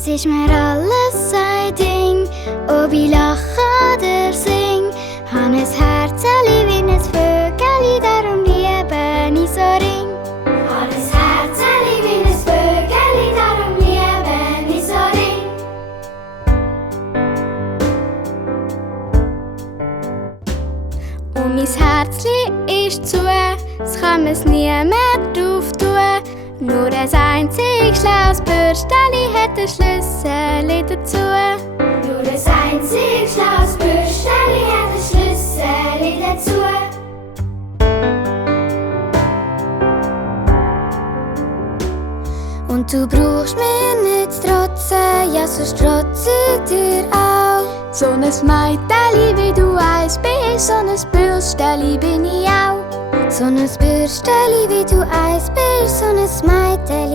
Es ist mir alles ein Ding, ob ich lache oder sing. Han ein Herzeli wie ein Vögeli, darum liebe ich so ring. Han ein Herzeli wie ein Vögeli, darum liebe ich so ring. Und mein Herzli ist zu, es kann mir's nie mehr drauf tun. Nur ein einziges schlaues Bürsteli hat ein Schlüssel dazu. Nur ein einziges schlaues Bürsteli hat ein Schlüssel dazu. Und du brauchst mir nicht zu trotzen, ja sonst trotze ich dir auch. So ein Mädeli wie du eins bist, so ein Bürsteli bin ich auch. So ein Bürsteli wie du eins bist, so ein Mädeli